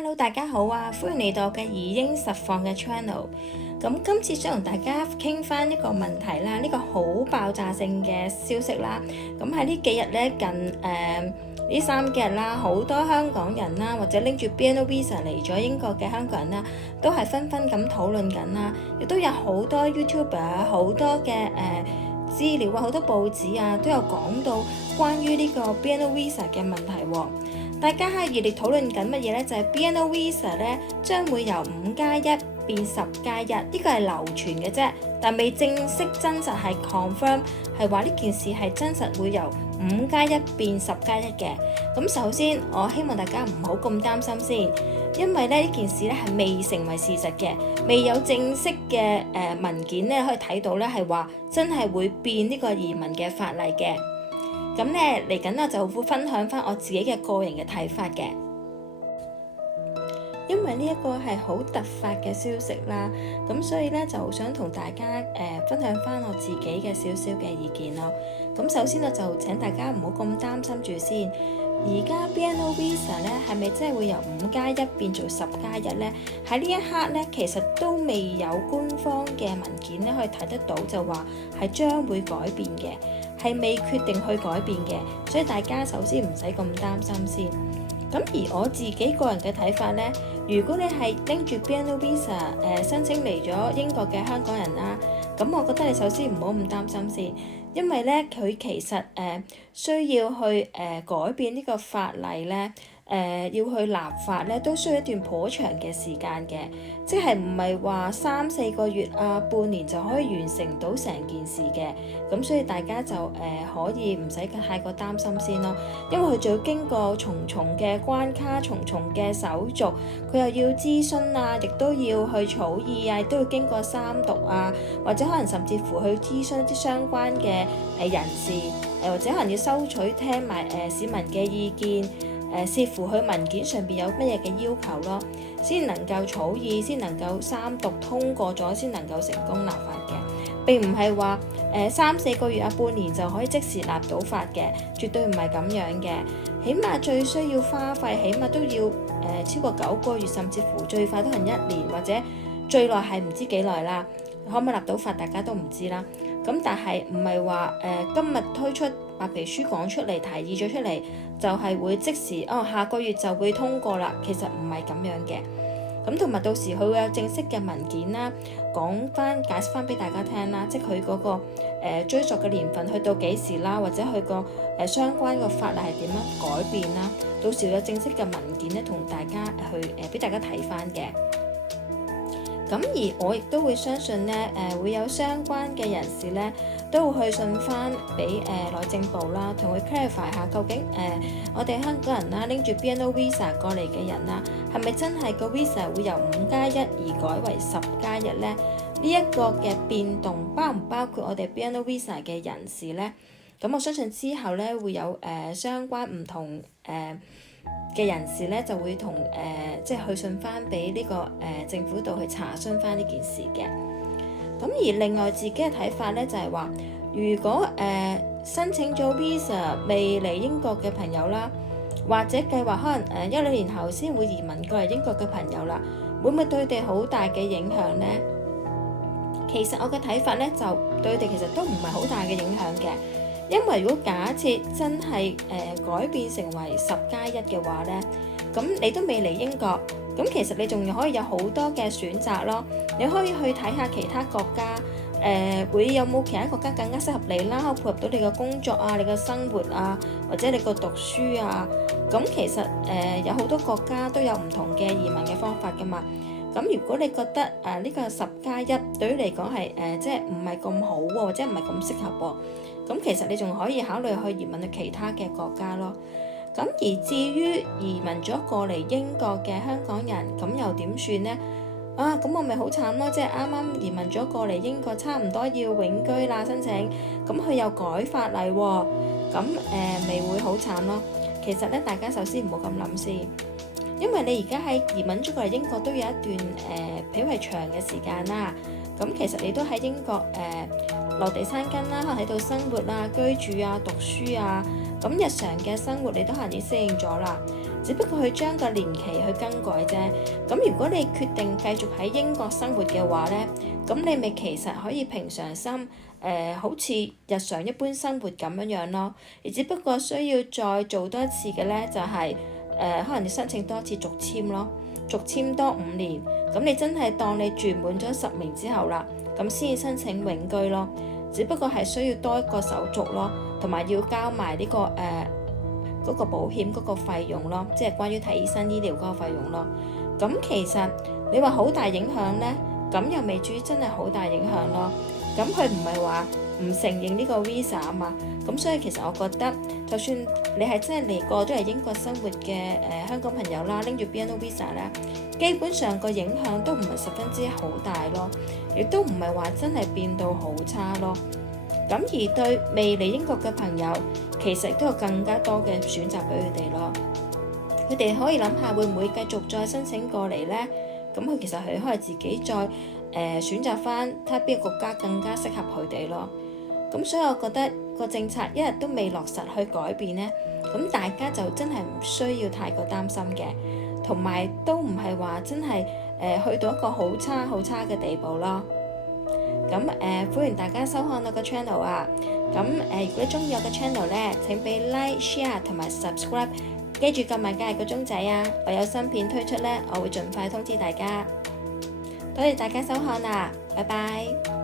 Hello，大家好啊！歡迎嚟到我嘅移英實況嘅 channel。咁今次想同大家傾翻一個問題啦，呢個好爆炸性嘅消息啦。咁喺呢幾日咧，近呢3幾日啦，好多香港人啦，或者拎住 BNO Visa 嚟咗英國嘅香港人啦，都係紛紛咁討論緊啦。亦都有好多 YouTuber 啊，好多嘅資料啊，好多報紙啊，都有講到關於呢個 BNO Visa 嘅問題喎。大家喺熱烈討論緊乜嘢呢？就係 BNO Visa 咧將會由5+1變10+1，呢個係流傳嘅啫，但未正式真實係 confirm 係話呢件事係真實會由5+1變10+1嘅。咁首先我希望大家唔好咁擔心先，因為呢件事咧係未成為事實嘅，未有正式嘅文件咧可以睇到咧係話真係會變呢個移民嘅法例嘅。咁咧嚟緊我就會分享翻我自己嘅個人嘅睇法嘅，因為呢一個係好突發嘅消息啦，咁所以咧就想同大家分享翻我自己嘅少少嘅意見咯。咁首先我就請大家唔好咁擔心住先。而家 BNO Visa 咧係咪真係會由5+1變做10+1咧？喺呢一刻咧，其實都未有官方嘅文件咧可以睇得到，就話係將會改變嘅，係未決定去改變嘅，所以大家首先唔使咁擔心先。咁而我自己個人嘅睇法咧，如果你係拎住 BNO Visa 申請嚟咗英國嘅香港人啦，咁我覺得你首先唔好咁擔心先。因為咧，佢其實需要去改變呢個法例咧，要去立法咧，都需要一段頗長嘅時間嘅，即係唔係話3-4個月啊、半年就可以完成到成件事嘅。咁所以大家就可以唔使太過擔心先咯，因為佢仲要經過重重嘅關卡、重重嘅手續，佢又要諮詢啊，亦都要去草擬啊，亦都要經過3讀啊，或者可能甚至乎去諮詢一啲相關嘅人士，或者可能要收取聽埋市民嘅意見，視乎佢文件上邊有乜嘢嘅要求咯，先能夠草擬，先能夠3讀通過咗，先能夠成功立法嘅。並唔係話3-4個月啊、半年就可以即時立到法嘅，絕對唔係咁樣嘅。起碼最需要花費，起碼都要超過9個月，甚至乎最快都係1年，或者最耐係唔知幾耐啦。可唔可以立到法，大家都唔知啦。咁但係唔係話今日推出白皮書講出嚟，提議咗出嚟，就係會即時下個月就會通過啦。其實唔係咁樣嘅。咁同埋到時佢會有正式嘅文件啦，解釋翻俾大家聽啦，即係佢嗰個追溯嘅年份去到幾時啦，或者佢個相關嘅法例係點樣改變啦。到時有正式嘅文件咧，同大家去俾大家睇翻嘅。咁而我亦都會相信咧，會有相關嘅人士咧，都會去信翻俾內政部啦，同佢 clarify 下究竟我哋香港人啦拎住 BNO Visa 過嚟嘅人啦，係咪真係個 Visa 會由5+1而改為10+1咧？呢一個嘅變動包唔包括我哋 BNO Visa 嘅人士咧？咁我相信之後咧會有相關唔同嘅人士咧就會同即係去信翻俾呢個政府度去查詢翻呢件事嘅。咁而另外自己嘅睇法咧就係話，如果申請咗 Visa 未嚟英國嘅朋友啦，或者計劃可能1-2年後先會移民過嚟英國嘅朋友啦，會唔會對佢哋好大嘅影響咧？其實我嘅睇法咧就對佢哋其實都唔係好大嘅影響嘅。因為如果假設真係改變成為10+1嘅話咧，咁你都未嚟英國，咁其實你仲可以有好多嘅選擇咯。你可以去睇下其他國家，會有冇其他國家更加適合你啦，可以配合到你嘅工作啊、你嘅生活啊，或者你個讀書啊。咁其實有好多國家都有唔同嘅移民嘅方法噶嘛。咁如果你覺得呢個10+1對於你嚟講係即係唔係咁好喎，或者唔係咁適合喎，咁其實你仲可以考慮去移民去其他嘅國家咯。咁而至於移民咗過嚟英國嘅香港人，咁又點算呢？咁我咪好慘咯！即係啱啱移民咗過嚟英國，差唔多要永居啦申請，咁佢又改法例喎，咁咪會好慘咯。其實咧，大家首先唔好咁諗先，因為你而家喺移民咗過嚟英國都有一段比較長嘅時間啦。咁其實你都喺英國落地生根啦，可能喺度生活啊、居住啊、讀書啊，咁日常嘅生活你都可能已經適應咗啦。只不過佢將個年期去更改啫。咁如果你決定繼續喺英國生活嘅話呢，咁你咪其實可以平常心，好似日常一般生活咁樣咯。而只不過需要再做多一次嘅呢，就係可能你申請多次續簽咯，續簽多5年。咁你真係當你住滿咗10年之後啦，咁先至申請永居咯。只不過係需要多一個手續咯，同埋要交埋呢個嗰個保險嗰個費用咯，即係關於睇醫生醫療嗰個費用咯。咁其實你話好大影響呢，咁又未至於真係好大影響咯。咁佢唔係話唔承認呢個 visa 啊嘛，咁所以其實我覺得，就算你係真係嚟過都係英國生活嘅香港朋友啦，拎住 BNO visa 咧，基本上個影響都唔係十分之好大咯，亦都唔係話真係變到好差咯。咁而對未嚟英國嘅朋友，其實都有更加多嘅選擇俾佢哋咯。佢哋可以諗下會唔會繼續再申請過嚟呢？咁佢其實佢可以自己再選擇翻睇下邊個國家更加適合佢哋咯。咁所以我覺得個政策一日都未落實去改變呢，咁大家就真係唔需要太過擔心嘅，同埋都唔係話真係去到一個好差嘅地步咯。咁歡迎大家收看我個 channel 啊！咁如果你中意我個 channel 咧，請俾 like、share 同埋 subscribe， 記住撳埋隔離個鐘仔啊！我有新片推出咧，我會盡快通知大家。多謝大家收看啊！拜拜。